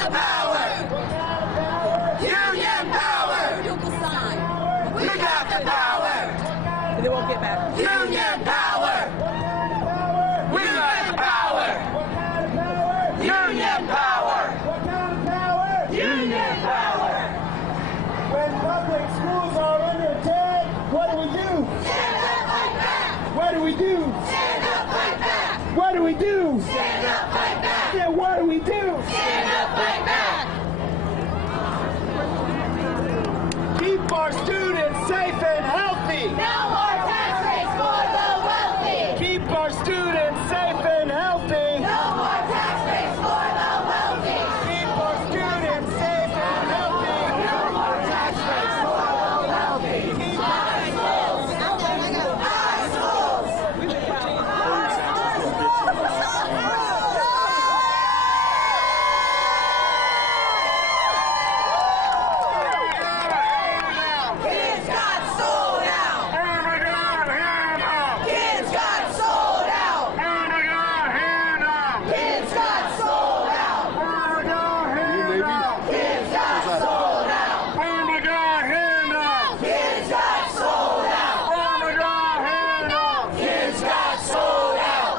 the power. Union power. We got the power. They won't get back. Union power. We got the power. Union power. Union power. When public schools are under attack, what do we do? Stand up, fight back. What do we do? Stand up, fight back. What do we do? Stand up, fight back. Yeah, what do we do? Stand up, fight back. Keep our students safe and healthy. No more tax breaks for the wealthy. Keep our students safe and healthy. No more tax breaks for the wealthy. Keep our students safe and healthy. No more tax breaks for the wealthy. Our schools. Our schools. Kids got sold out. Kids got sold out. Kids got sold out. Kids got sold out. Kids got sold out. Kids got sold out.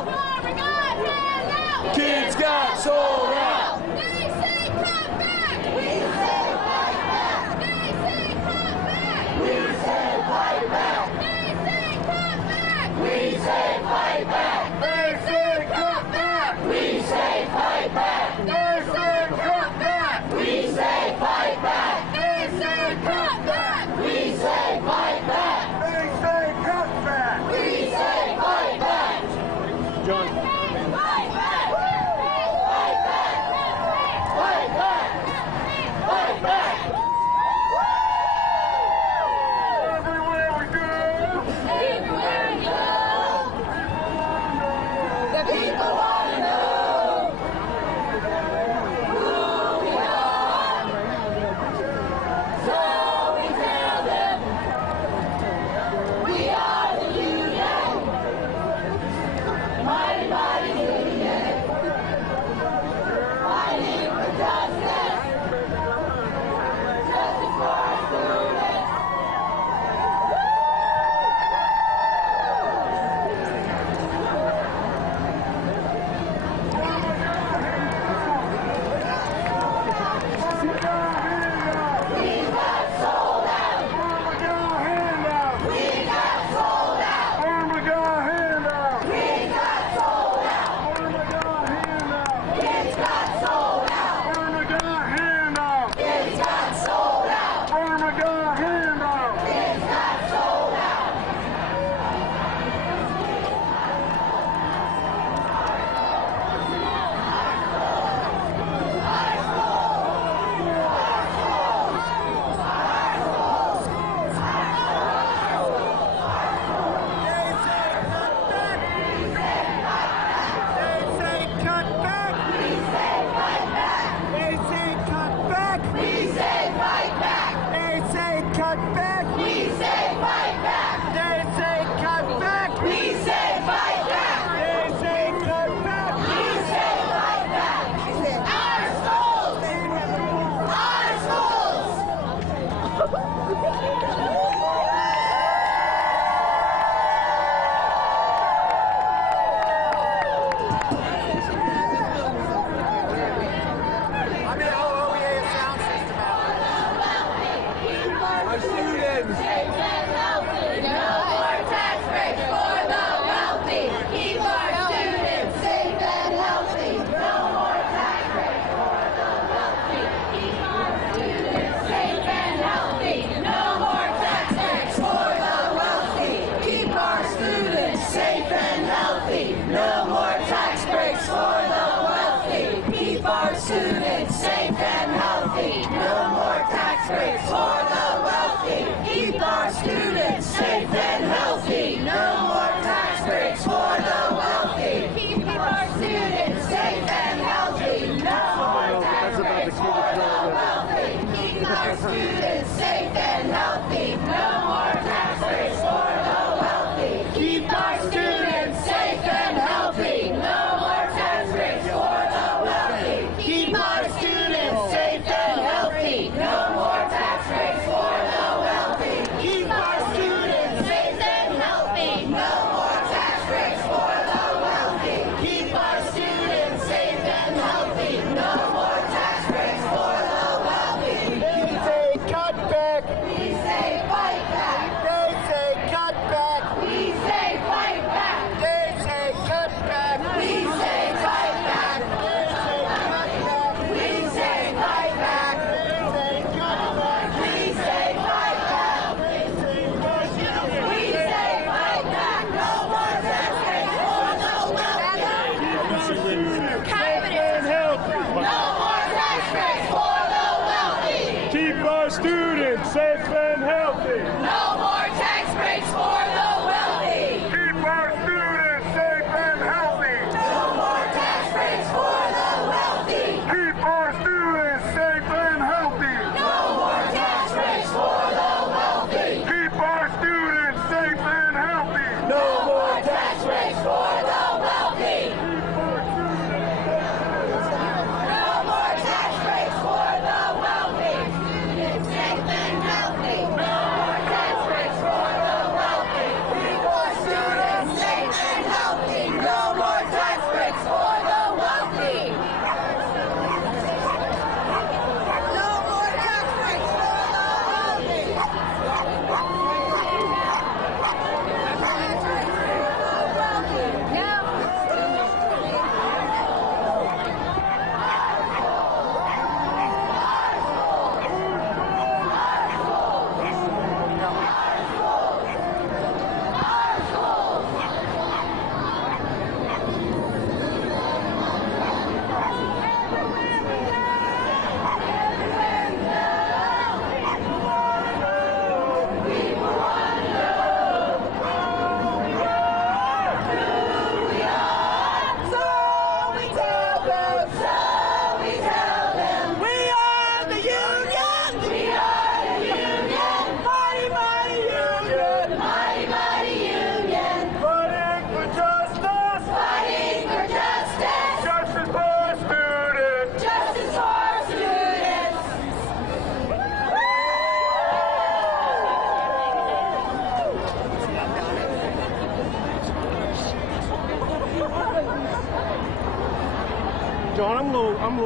Kids got sold out. They say cut back. We say fight back. They say cut back. We say fight back. They say cut back. We say fight back. They say cut back. We say fight back. They say cut back. We say fight back. They say cut back. We say fight back. They say cut back. We say fight back. John. Fight back. Fight back. Fight back. Fight back. Everywhere we go. Everywhere we go, the people want to know who we are. So we tell them we are the union, mighty, mighty union, fighting for justice, justice for our students. We got sold out. We got sold out. We got sold out. Kids got sold out. Kids got sold out. Kids got sold out. They say cut back. We say fight back. They say cut back. We say fight back. They say cut back. We say fight back. They say cut back. We say fight back. They say cut back. We say fight back. Our schools. Our schools. Our students. Safe and healthy. No more tax breaks for the wealthy. Keep our students safe and healthy. No more tax breaks for the wealthy. Keep our students safe and healthy. No more tax breaks for the wealthy. Keep our students safe and healthy. No more tax breaks for the wealthy. Keep our students safe and healthy. No more tax breaks for the wealthy. Keep our students safe and healthy. No more tax breaks for the wealthy. Keep our students safe and healthy. No more tax breaks for the wealthy. Keep our students safe and healthy. No more tax breaks for the wealthy. Keep our students safe and healthy. No more tax breaks for the wealthy. Keep our students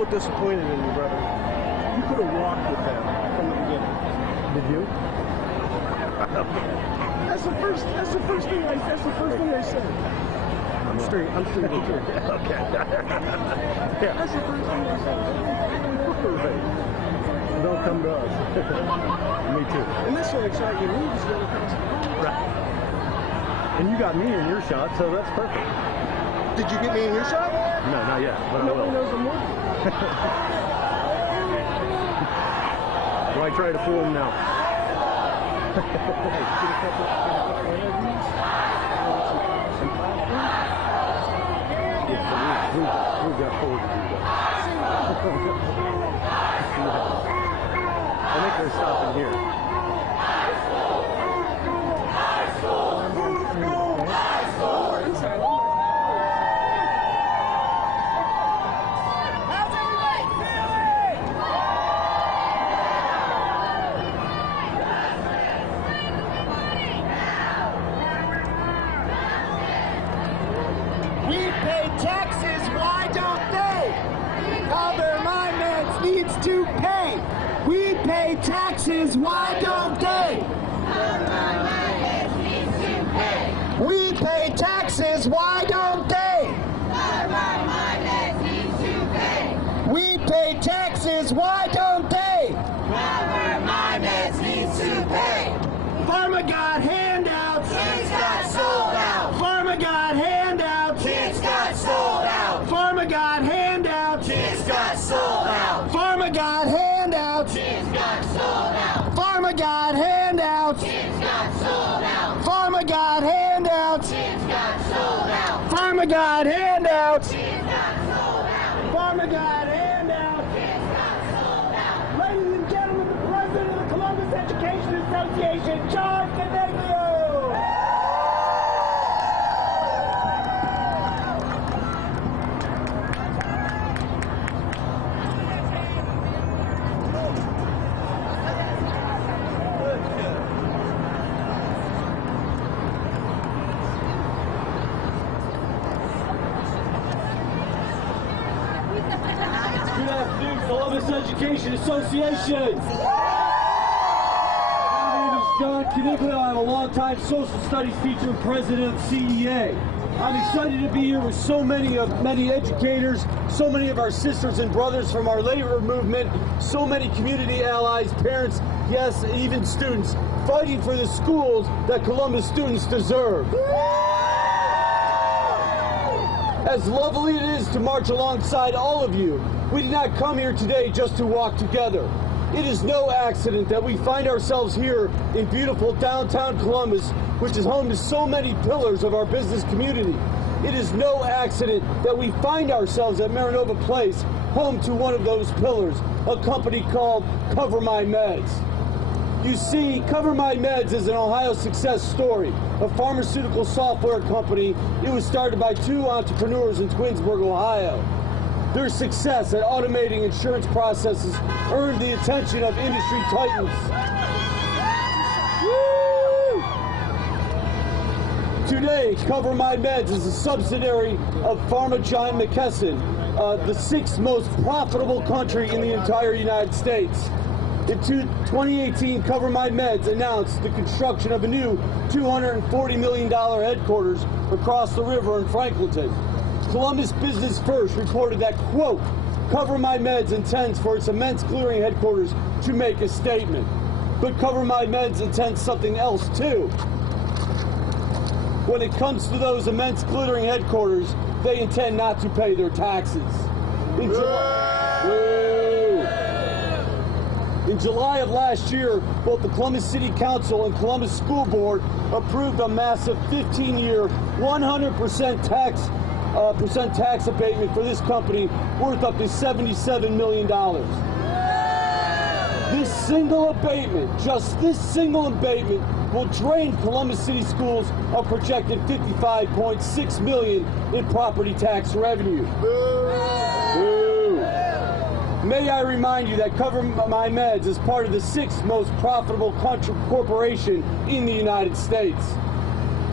so disappointed in you, brother. You could have walked with them from the beginning. Did you? That's the first thing I said. I'm straight. Okay. Yeah. That's the first thing I said. Right. Don't come to us. Me too. And this will excite you. We just go across the road. Right. And you got me in your shot, so that's perfect. Did you get me in your shot? No, not yet, but I Nobody will. knows I'm moving. Why try to fool him now? Hey, get a couple interviews. We've got forward to do that. I think they're stopping here. How's everybody feeling? We pay taxes, why don't they? Cover my meds needs to pay. We pay taxes, why don't they? We pay taxes, why don't they? We pay taxes, why don't they? Pharma got handouts. Kids got sold out. Pharma got handouts. Kids got sold out. Pharma got handouts. Kids got sold out. Pharma got handouts. Kids got sold out. Pharma got handouts. Kids got sold out. Pharma got handouts. Kids got sold out. Pharma got handouts. Kids got sold out. Pharma got handouts. Kids got sold out. Ladies and gentlemen, the president of the Columbus Education Association, John Canaglio. Good afternoon, Columbus Education Association. My name is John Caniglio. I'm a longtime social studies teacher and president of CEA. I'm excited to be here with so many educators, so many of our sisters and brothers from our labor movement, so many community allies, parents, yes, and even students, fighting for the schools that Columbus students deserve. As lovely it is to march alongside all of you, we did not come here today just to walk together. It is no accident that we find ourselves here in beautiful downtown Columbus, which is home to so many pillars of our business community. It is no accident that we find ourselves at Marinova Place, home to one of those pillars, a company called Cover My Meds. You see, Cover My Meds is an Ohio success story, a pharmaceutical software company. It was started by two entrepreneurs in Twinsburg, Ohio. Their success at automating insurance processes earned the attention of industry titans. Woo! Today, Cover My Meds is a subsidiary of pharma giant McKesson, the sixth most profitable country in the entire United States. In 2018, Cover My Meds announced the construction of a new $240 million headquarters across the river in Franklinton. Columbus Business First reported that, quote, Cover My Meds intends for its immense clearing headquarters to make a statement. But Cover My Meds intends something else, too. When it comes to those immense glittering headquarters, they intend not to pay their taxes. In July of last year, both the Columbus City Council and Columbus School Board approved a massive 15-year, 100% tax abatement for this company worth up to $77 million. This single abatement, just this single abatement, will drain Columbus City Schools a projected $55.6 million in property tax revenue. May I remind you that Cover My Meds is part of the sixth most profitable corporation in the United States.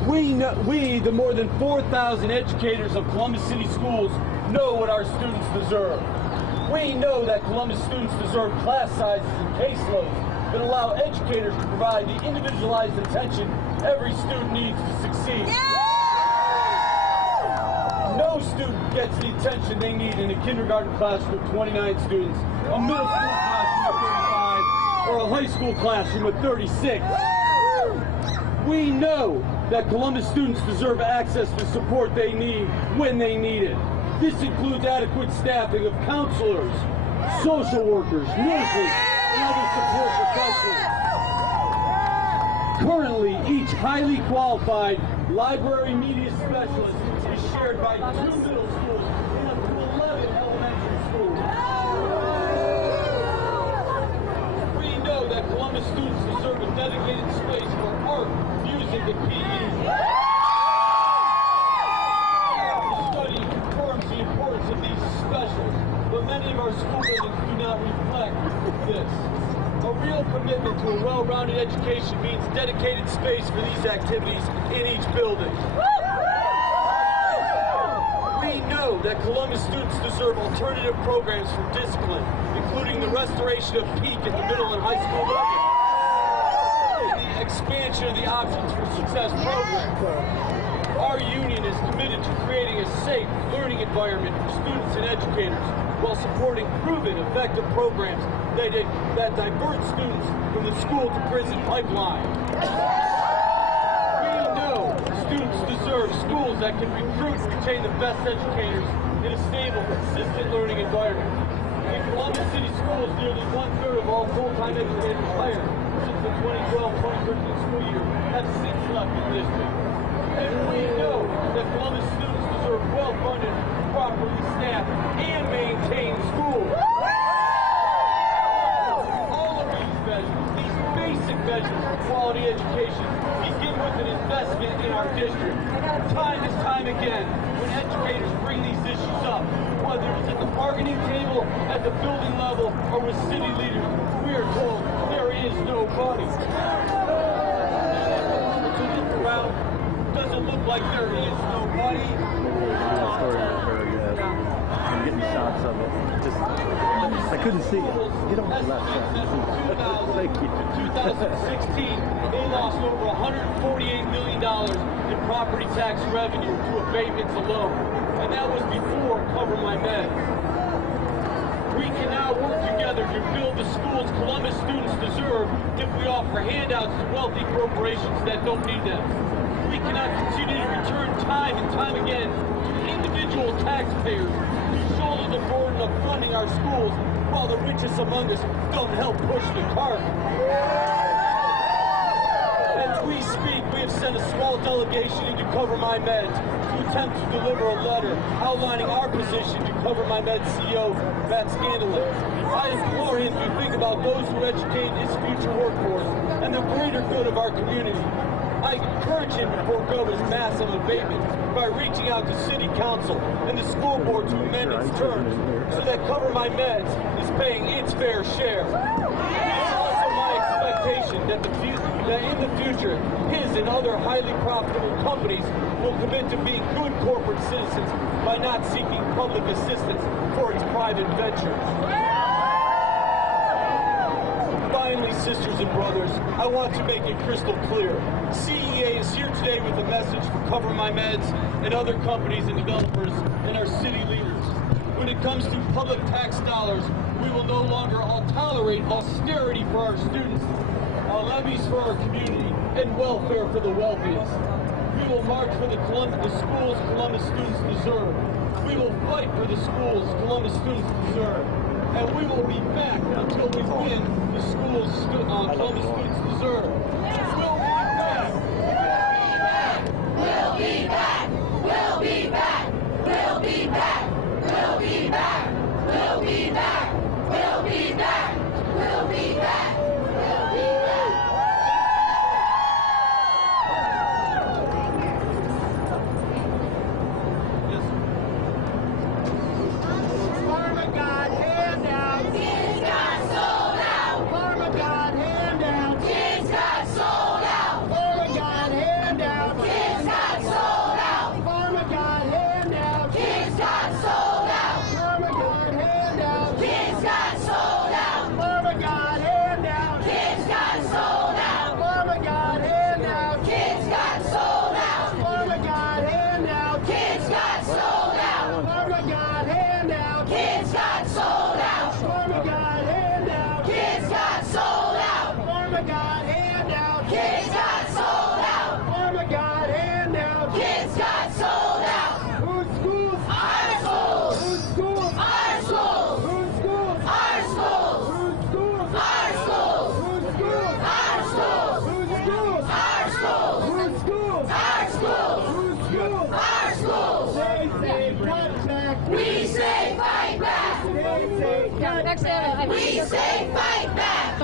We, the more than 4,000 educators of Columbus City Schools, know what our students deserve. We know that Columbus students deserve class sizes and caseloads that allow educators to provide the individualized attention every student needs to succeed. No student gets the attention they need in a kindergarten classroom of 29 students, a middle school classroom of 35, or a high school classroom of 36. We know that Columbus students deserve access to support they need when they need it. This includes adequate staffing of counselors, social workers, nurses, and other support professionals. Currently, each highly qualified library media specialist is shared by 2 middle schools and up to 11 elementary schools. We know that Columbus students deserve a dedicated space for art, music, and PE. The study confirms the importance of these specials, but many of our school buildings do not reflect this. A real commitment to a well-rounded education means dedicated space for these activities in each building. We know that Columbus students deserve alternative programs for discipline, including the restoration of PEAK at the middle and high school level, and the expansion of the Options for Success program. Our union is committed to creating a safe learning environment for students and educators while supporting proven, effective programs that divert students from the school to prison pipeline. We know students deserve schools that can recruit and retain the best educators in a stable, consistent learning environment. In Columbus City Schools, nearly 1/3 of all full-time educators hired since the 2012-2013 school year have since left the district. And we know that Columbus students deserve well-funded, properly staffed, and maintained schools. All of these measures, these basic measures of quality education, begin with an investment in our district. Time and time again, when educators bring these issues up, whether it's at the bargaining table, at the building level, or with city leaders, we are told there is no money. To look around, does it look like there is no money? I'm getting shots of it. I couldn't see it. Get on the left side. Thank you. In 2016, they lost over $148 million in property tax revenue to abatements alone. And that was before Cover My Meds. We can now work together to build the schools Columbus students deserve if we offer handouts to wealthy corporations that don't need them. We cannot continue to return time and time again to individual taxpayers who shoulder the burden of funding our schools while the richest among us don't help push the cart. As we speak, we have sent a small delegation into Cover My Meds to attempt to deliver a letter outlining our position to Cover My Meds CEO, Matt Scanlon. I implore him to think about those who educate his future workforce and the greater good of our community. I encourage him to forego his massive abatement by reaching out to City Council and the school board to amend its terms so that Cover My Meds is paying its fair share. It is also my expectation that in the future, his and other highly profitable companies will commit to being good corporate citizens by not seeking public assistance for its private ventures. Finally, sisters and brothers, I want to make it crystal clear. CEA is here today with a message for Cover My Meds and other companies and developers and our city leaders. When it comes to public tax dollars, we will no longer tolerate austerity for our students, levies for our community, and welfare for the wealthiest. We will march for the schools Columbus students deserve. We will fight for the schools Columbus students deserve. And we will be back until we win the schools Columbus students deserve. We'll be back. We'll be back. We'll be back. We'll be back. We'll be back. We'll be back. We'll be back. We'll be back. Kids Actually, we say fight back.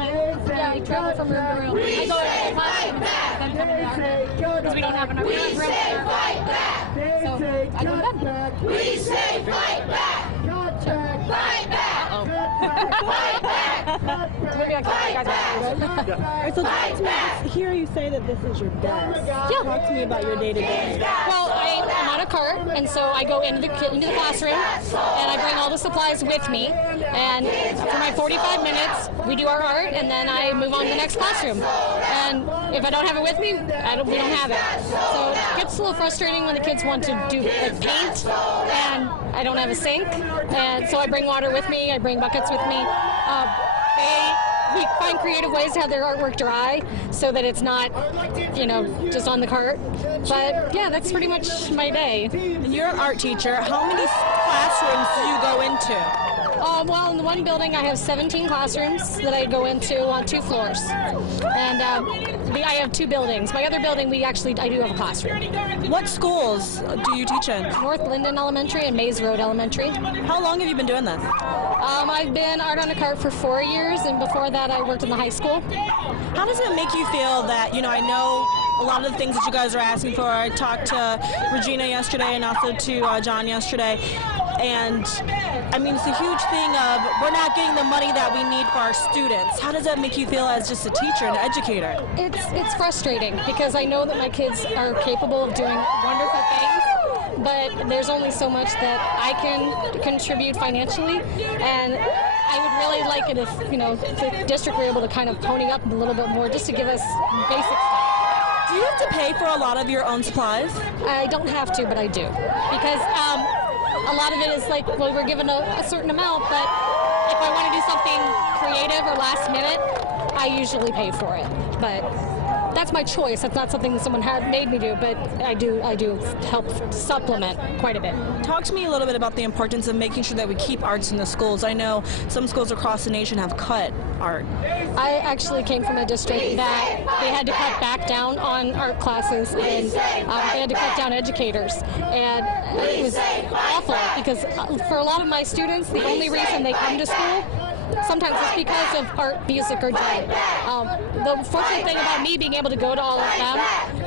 Yeah, I travel from room to room. I go to fight back. Because we don't have enough room. We say fight back. So I go to bed. We say fight back. Fight back. Fight back. Maybe I can't. So hear you say that this is your desk. Yeah. Talk to me about your day-to-day. Well, I'm on a cart, and so I go into the classroom, and I bring all the supplies with me. And for my 45 minutes, we do our art, and then I move on to the next classroom. And if I don't have it with me, we don't have it. So it gets a little frustrating when the kids want to do like paint, and I don't have a sink. And so I bring water with me. I bring buckets with me. We find creative ways to have their artwork dry so that it's not, just on the cart. But yeah, that's pretty much my day. And you're an art teacher. How many classrooms do you go into? Well, in the one building, I have 17 classrooms that I go into on 2 floors. And I have 2 buildings. My other building, I do have a classroom. What schools do you teach in? North Linden Elementary and Mays Road Elementary. How long have you been doing this? I've been art on a cart for 4 years, and before that, I worked in the high school. How does it make you feel that, I know a lot of the things that you guys are asking for? I talked to Regina yesterday and also to John yesterday. And I mean, it's a huge thing of we're not getting the money that we need for our students. How does that make you feel as just a teacher and an educator? It's frustrating because I know that my kids are capable of doing wonderful things, but there's only so much that I can contribute financially, and I would really like it if, the district were able to kind of pony up a little bit more just to give us basic stuff. Do you have to pay for a lot of your own supplies? I don't have to, but I do. Because a lot of it is like, well, we're given a certain amount, but if I want to do something creative or last minute, I usually pay for it. But that's my choice. That's not something that someone had made me do, but I do help supplement quite a bit. Talk to me a little bit about the importance of making sure that we keep arts in the schools. I know some schools across the nation have cut art. I actually came from a district that they had to cut back down on art classes, and they had to cut down educators. And it was awful because for a lot of my students, the only reason they come to school sometimes it's because of art, music, or drama. The fortunate thing about me being able to go to all of them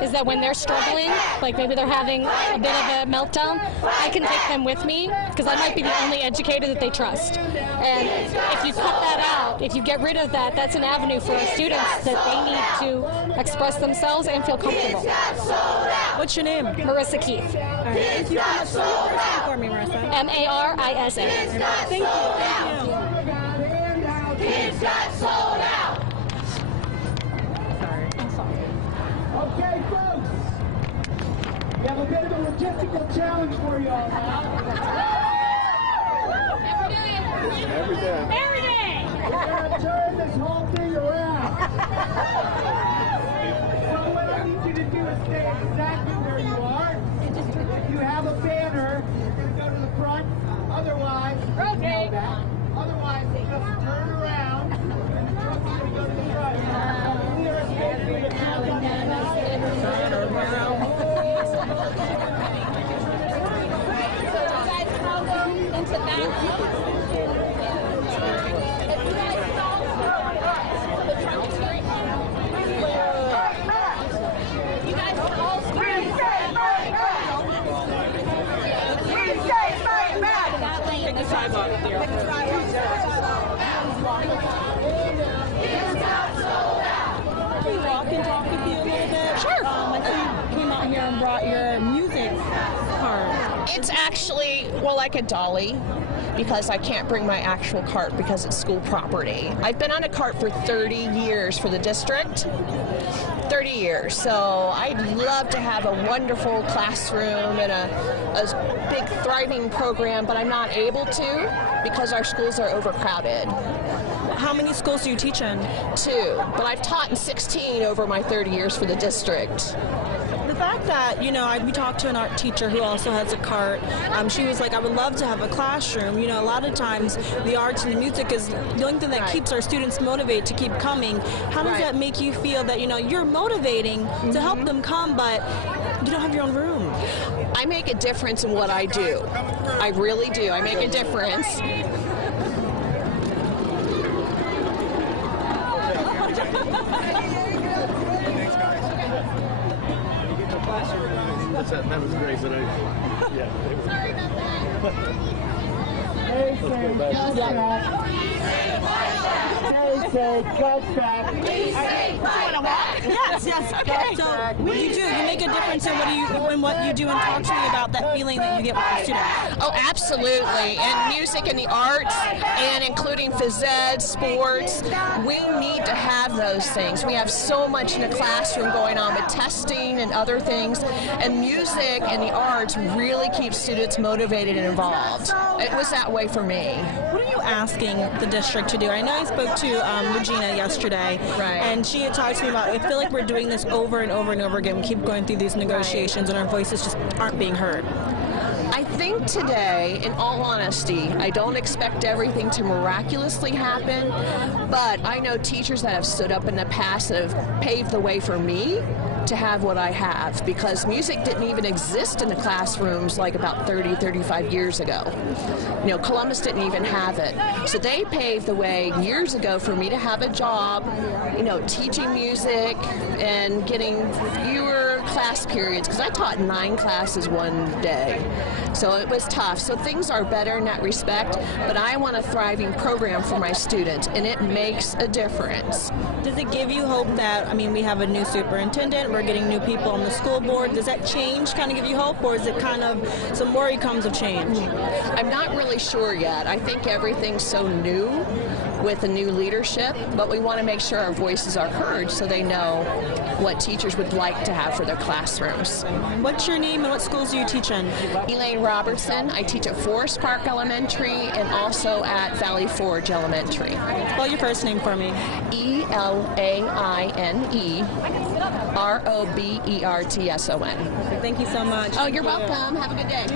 is that when they're struggling, like maybe they're having a bit of a meltdown, I can take them with me because I might be the only educator that they trust. And if you cut that out, if you get rid of that, that's an avenue for our students that they need to express themselves and feel comfortable. What's your name? Marissa Keith. All right. Thank you so much. Spell your first name for me, Marissa. Marisa. Thank you. Thank you. Kids got sold out! Sorry. Okay, folks. We have a bit of a logistical challenge for you all now. Every day. We're going to turn this whole thing around. So what I need you to do is stay exactly where you are. If you have a banner, you're going to go to the front. Otherwise, Okay. Otherwise, just turn around and the truck's going to go to the front. We are supposed to be a into that. You guys all scream. Can we walk and talk with you a little bit? Sure. I see you came out here and brought your music card. It's actually, like a dolly, because I can't bring my actual cart because it's school property. I've been on a cart for 30 years for the district. 30 years. So I'd love to have a wonderful classroom and a big thriving program, but I'm not able to because our schools are overcrowded. How many schools do you teach in? 2, but I've taught in 16 over my 30 years for the district. The fact that, we talked to an art teacher who also has a cart. She was like, I would love to have a classroom. A lot of times the arts and the music is the only thing that keeps our students motivated to keep coming. How does that make you feel that, you're motivating to help them come, but you don't have your own room? I make a difference in what I do. I really do. I make a difference. That was great, but yeah. It was, Sorry about that. Stay safe, gut back. Stay safe, gut back. Yes. Okay. So what do? You make a difference in what you do, and talk to me about that feeling that you get with the students. Oh, absolutely. And music and the arts, and including phys ed, sports, we need to have those things. We have so much in the classroom going on with testing and other things, and music and the arts really keep students motivated and involved. It was that way for me. What are you asking the district to do? I know I spoke to Regina yesterday, Right. and she had talked to me about, I feel like we're doing this over and over and over again. We keep going through these negotiations, and our voices just aren't being heard. I think today, in all honesty, I don't expect everything to miraculously happen, but I know teachers that have stood up in the past that have paved the way for me to have what I have, because music didn't even exist in the classrooms like about 30, 35 years ago. You know, Columbus didn't even have it. So they paved the way years ago for me to have a job, you know, teaching music and getting fewer class periods, because I taught 9 classes one day. So it was tough. So things are better in that respect, but I want a thriving program for my students, and it makes a difference. Does it give you hope that, I mean, we have a new superintendent, we're getting new people on the school board. Does that change kind of give you hope, or is it kind of some worry comes of change? I'm not really sure yet. I think everything's so new with the new leadership, but we want to make sure our voices are heard so they know what teachers would like to have for their classrooms. What's your name and what schools do you teach in? Elaine Robertson. I teach at Forest Park Elementary and also at Valley Forge Elementary. Spell your first name for me. ELAINE ROBERTSON. Thank you so much. Oh, you're welcome. Have a good day.